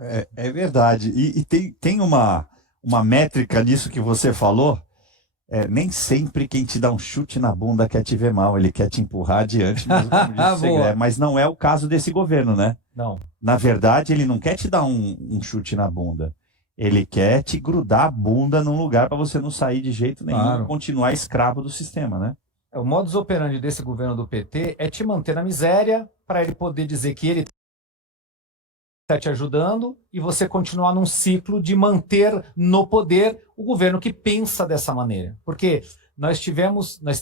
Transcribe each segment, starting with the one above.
É verdade. E tem uma métrica nisso que você falou. Nem sempre quem te dá um chute na bunda quer te ver mal, ele quer te empurrar adiante, mesmo como disse o Segré. Boa. Mas não é o caso desse governo, né? Não. Na verdade, ele não quer te dar um chute na bunda. Ele quer te grudar a bunda num lugar para você não sair de jeito nenhum Claro. e continuar escravo do sistema, né? O modus operandi desse governo do PT é te manter na miséria para ele poder dizer que ele está te ajudando e você continuar num ciclo de manter no poder o governo que pensa dessa maneira. Porque nós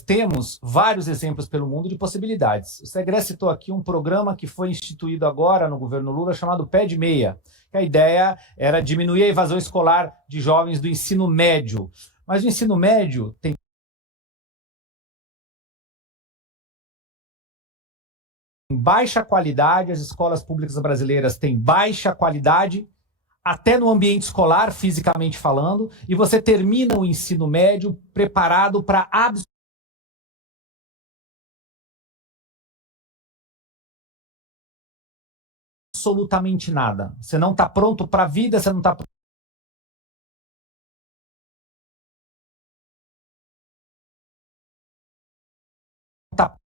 temos vários exemplos pelo mundo de possibilidades. O Segré citou aqui um programa que foi instituído agora no governo Lula chamado Pé de Meia, que a ideia era diminuir a evasão escolar de jovens do ensino médio. Mas o ensino médio tem baixa qualidade, as escolas públicas brasileiras têm baixa qualidade, até no ambiente escolar, fisicamente falando, e você termina o ensino médio preparado para absolutamente nada. Você não está pronto para a vida, você não está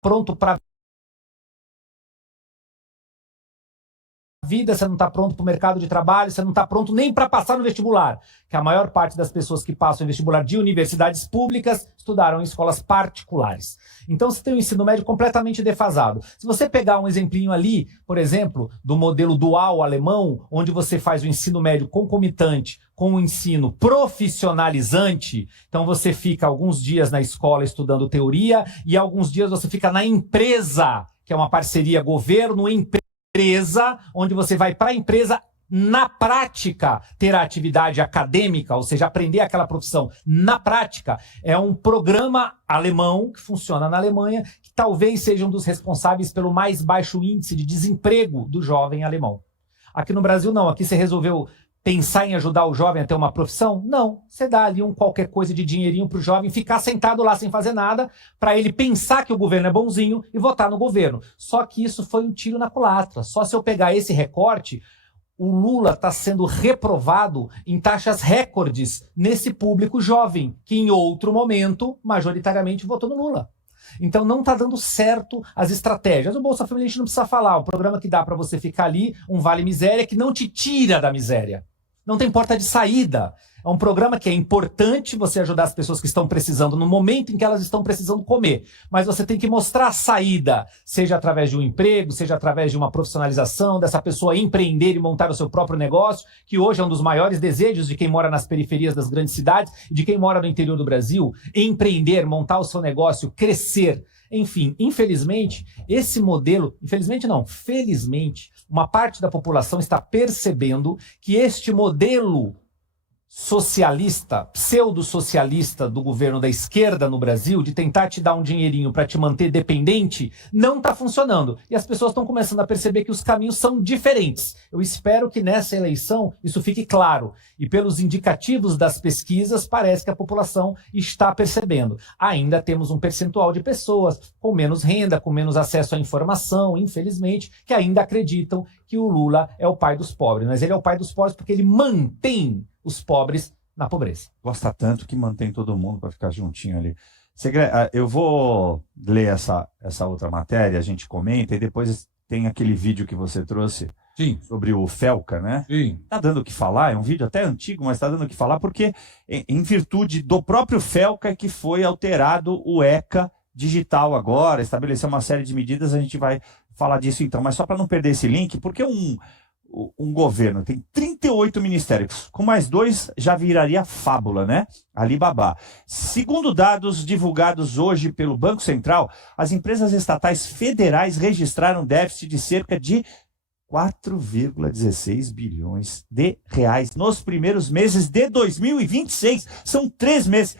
pronto para vida, você não está pronto para o mercado de trabalho, você não está pronto nem para passar no vestibular, que a maior parte das pessoas que passam em vestibular de universidades públicas estudaram em escolas particulares. Então você tem um ensino médio completamente defasado. Se você pegar um exemplinho ali, por exemplo, do modelo dual alemão, onde você faz o ensino médio concomitante com o ensino profissionalizante, então você fica alguns dias na escola estudando teoria e alguns dias você fica na empresa, que é uma parceria governo-empresa, onde você vai para a empresa, na prática, ter a atividade acadêmica, ou seja, aprender aquela profissão na prática. É um programa alemão que funciona na Alemanha, que talvez seja um dos responsáveis pelo mais baixo índice de desemprego do jovem alemão. Aqui no Brasil, não. Aqui você resolveu pensar em ajudar o jovem a ter uma profissão? Não. Você dá ali qualquer coisa de dinheirinho para o jovem ficar sentado lá sem fazer nada, para ele pensar que o governo é bonzinho e votar no governo. Só que isso foi um tiro na culatra. Só se eu pegar esse recorte, o Lula está sendo reprovado em taxas recordes nesse público jovem, que em outro momento, majoritariamente, votou no Lula. Então não está dando certo as estratégias. O Bolsa Família a gente não precisa falar, o programa que dá para você ficar ali, um vale miséria que não te tira da miséria. Não tem porta de saída. É um programa que é importante você ajudar as pessoas que estão precisando no momento em que elas estão precisando comer. Mas você tem que mostrar a saída, seja através de um emprego, seja através de uma profissionalização, dessa pessoa empreender e montar o seu próprio negócio, que hoje é um dos maiores desejos de quem mora nas periferias das grandes cidades e de quem mora no interior do Brasil. Empreender, montar o seu negócio, crescer. Enfim, infelizmente, esse modelo, infelizmente não, felizmente, uma parte da população está percebendo que este modelo socialista, pseudo-socialista do governo da esquerda no Brasil, de tentar te dar um dinheirinho para te manter dependente, não está funcionando. E as pessoas estão começando a perceber que os caminhos são diferentes. Eu espero que nessa eleição isso fique claro. E pelos indicativos das pesquisas, parece que a população está percebendo. Ainda temos um percentual de pessoas com menos renda, com menos acesso à informação, infelizmente, que ainda acreditam que o Lula é o pai dos pobres. Mas ele é o pai dos pobres porque ele mantém os pobres na pobreza. Gosta tanto que mantém todo mundo para ficar juntinho ali. Segré, eu vou ler essa outra matéria, a gente comenta, e depois tem aquele vídeo que você trouxe. Sim. Sobre o Felca, né? Sim. Tá dando o que falar, é um vídeo até antigo, mas tá dando o que falar, porque em virtude do próprio Felca que foi alterado o ECA digital agora, estabeleceu uma série de medidas, a gente vai falar disso então, mas só para não perder esse link, porque um governo tem 38 ministérios, com mais 2 já viraria fábula, né? Alibaba. Segundo dados divulgados hoje pelo Banco Central, as empresas estatais federais registraram déficit de cerca de 4,16 bilhões de reais nos primeiros meses de 2026. São 3 meses.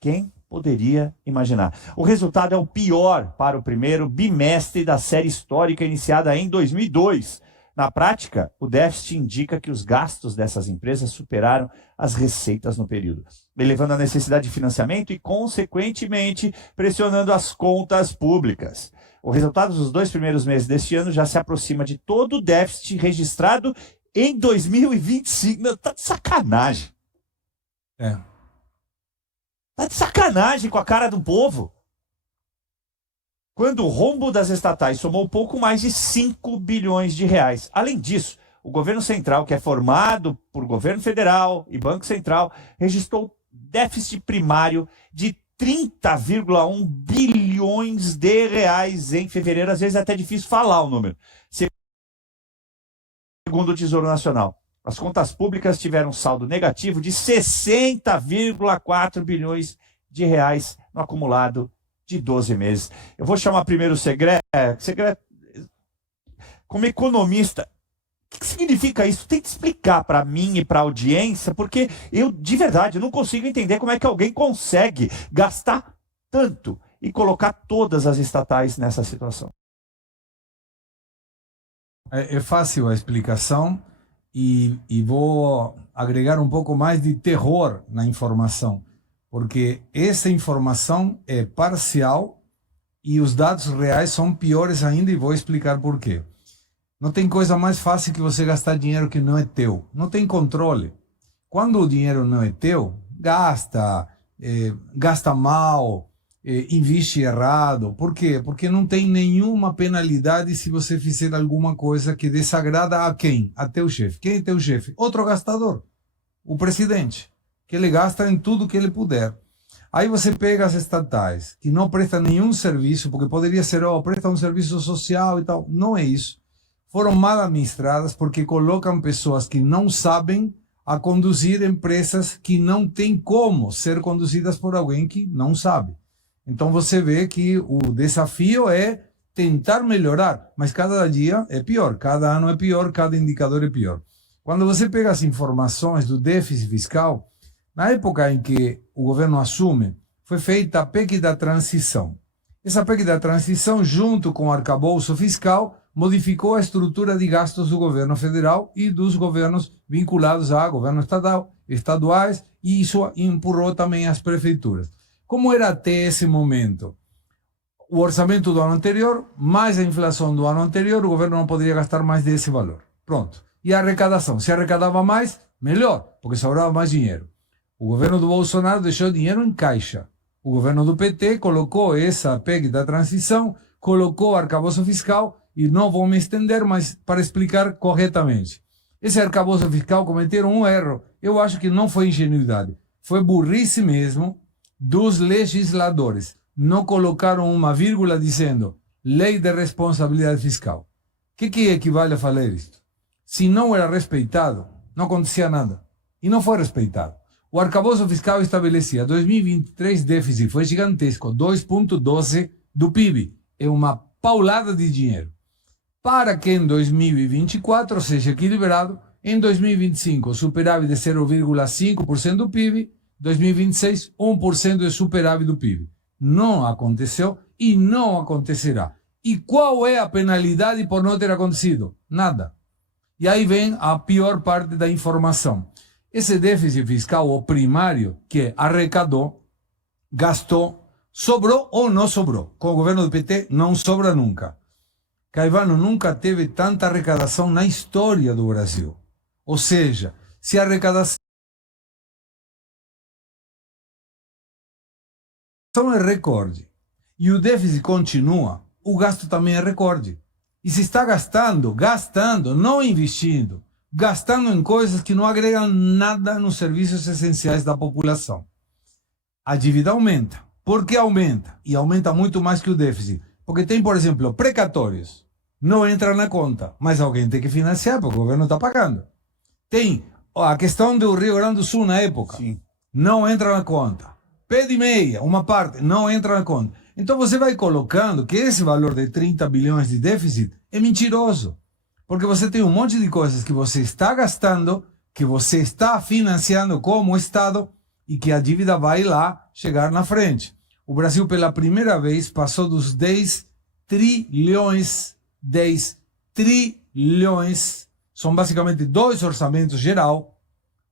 Quem poderia imaginar? O resultado é o pior para o primeiro bimestre da série histórica iniciada em 2002. Na prática, o déficit indica que os gastos dessas empresas superaram as receitas no período, elevando a necessidade de financiamento e, consequentemente, pressionando as contas públicas. O resultado dos 2 primeiros meses deste ano já se aproxima de todo o déficit registrado em 2025. Não, tá de sacanagem. Tá de sacanagem com a cara do povo. Quando o rombo das estatais somou pouco mais de 5 bilhões de reais. Além disso, o governo central, que é formado por governo federal e Banco Central, registrou déficit primário de 30,1 bilhões de reais em fevereiro. Às vezes é até difícil falar o número. Segundo o Tesouro Nacional, as contas públicas tiveram um saldo negativo de 60,4 bilhões de reais no acumulado de 12 meses. Eu vou chamar primeiro o Segré. Segré, como economista, o que significa isso? Tem que explicar para mim e para a audiência, porque eu, de verdade, não consigo entender como é que alguém consegue gastar tanto e colocar todas as estatais nessa situação. É fácil a explicação e vou agregar um pouco mais de terror na informação, porque essa informação é parcial e os dados reais são piores ainda e vou explicar por quê. Não tem coisa mais fácil que você gastar dinheiro que não é teu. Não tem controle. Quando o dinheiro não é teu, gasta mal, investe errado. Por quê? Porque não tem nenhuma penalidade se você fizer alguma coisa que desagrada a quem? A teu chefe. Quem é teu chefe? Outro gastador. O presidente. Que ele gasta em tudo que ele puder. Aí você pega as estatais, que não prestam nenhum serviço, porque poderia ser, presta um serviço social e tal. Não é isso. Foram mal administradas porque colocam pessoas que não sabem a conduzir empresas que não têm como ser conduzidas por alguém que não sabe. Então você vê que o desafio é tentar melhorar, mas cada dia é pior, cada ano é pior, cada indicador é pior. Quando você pega as informações do déficit fiscal, na época em que o governo assume, foi feita a PEC da transição. Essa PEC da transição, junto com o arcabouço fiscal, modificou a estrutura de gastos do governo federal e dos governos vinculados a governo estaduais, e isso empurrou também as prefeituras. Como era até esse momento? O orçamento do ano anterior, mais a inflação do ano anterior, o governo não poderia gastar mais desse valor. Pronto. E a arrecadação? Se arrecadava mais, melhor, porque sobrava mais dinheiro. O governo do Bolsonaro deixou dinheiro em caixa. O governo do PT colocou essa PEC da transição, colocou o arcabouço fiscal, e não vou me estender, mas para explicar corretamente. Esse arcabouço fiscal cometeram um erro. Eu acho que não foi ingenuidade. Foi burrice mesmo dos legisladores. Não colocaram uma vírgula dizendo lei de responsabilidade fiscal. O que equivale a falar isto? Se não era respeitado, não acontecia nada. E não foi respeitado. O arcabouço fiscal estabelecia 2023 déficit foi gigantesco, 2,12% do PIB. É uma paulada de dinheiro. Para que em 2024 seja equilibrado, em 2025 superávit de 0,5% do PIB, 2026 1% de superávit do PIB. Não aconteceu e não acontecerá. E qual é a penalidade por não ter acontecido? Nada. E aí vem a pior parte da informação. Esse déficit fiscal, o primário, que arrecadou, gastou, sobrou ou não sobrou. Com o governo do PT não sobra nunca. Caivano nunca teve tanta arrecadação na história do Brasil. Ou seja, se a arrecadação é recorde e o déficit continua, o gasto também é recorde. E se está gastando, não investindo, gastando em coisas que não agregam nada nos serviços essenciais da população. A dívida aumenta. Por que aumenta? E aumenta muito mais que o déficit. Porque tem, por exemplo, precatórios. Não entra na conta, mas alguém tem que financiar, porque o governo está pagando. Tem a questão do Rio Grande do Sul na época. Sim. Não entra na conta. Pé de meia, uma parte, não entra na conta. Então você vai colocando que esse valor de 30 bilhões de déficit é mentiroso. Porque você tem um monte de coisas que você está gastando, que você está financiando como Estado e que a dívida vai lá chegar na frente. O Brasil, pela primeira vez, passou dos 10 trilhões. 10 trilhões. São basicamente 2 orçamentos geral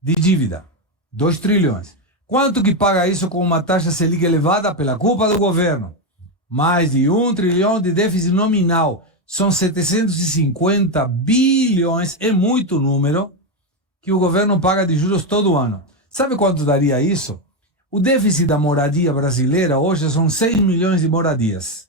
de dívida. 2 trilhões. Quanto que paga isso com uma taxa Selic elevada pela culpa do governo? Mais de 1 trilhão de déficit nominal. são 750 bilhões, é muito número, que o governo paga de juros todo ano. Sabe quanto daria isso? O déficit da moradia brasileira hoje são 6 milhões de moradias.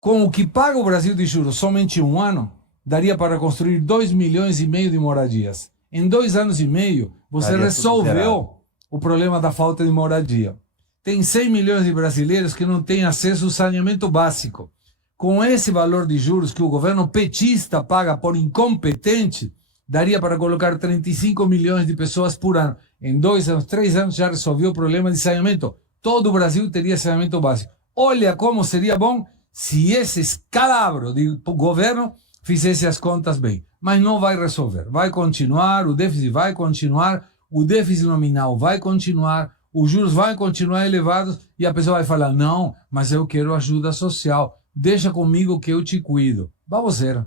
Com o que paga o Brasil de juros somente um ano, daria para construir 2,5 milhões de moradias. Em 2 anos e meio, você resolveu o problema da falta de moradia. Tem 100 milhões de brasileiros que não têm acesso ao saneamento básico. Com esse valor de juros que o governo petista paga por incompetente, daria para colocar 35 milhões de pessoas por ano. Em 2 anos, 3 anos já resolveu o problema de saneamento. Todo o Brasil teria saneamento básico. Olha como seria bom se esse escalabro de governo fizesse as contas bem. Mas não vai resolver. Vai continuar, o déficit vai continuar, o déficit nominal vai continuar, os juros vão continuar elevados e a pessoa vai falar, não, mas eu quero ajuda social. Deixa comigo que eu te cuido. Baboseira.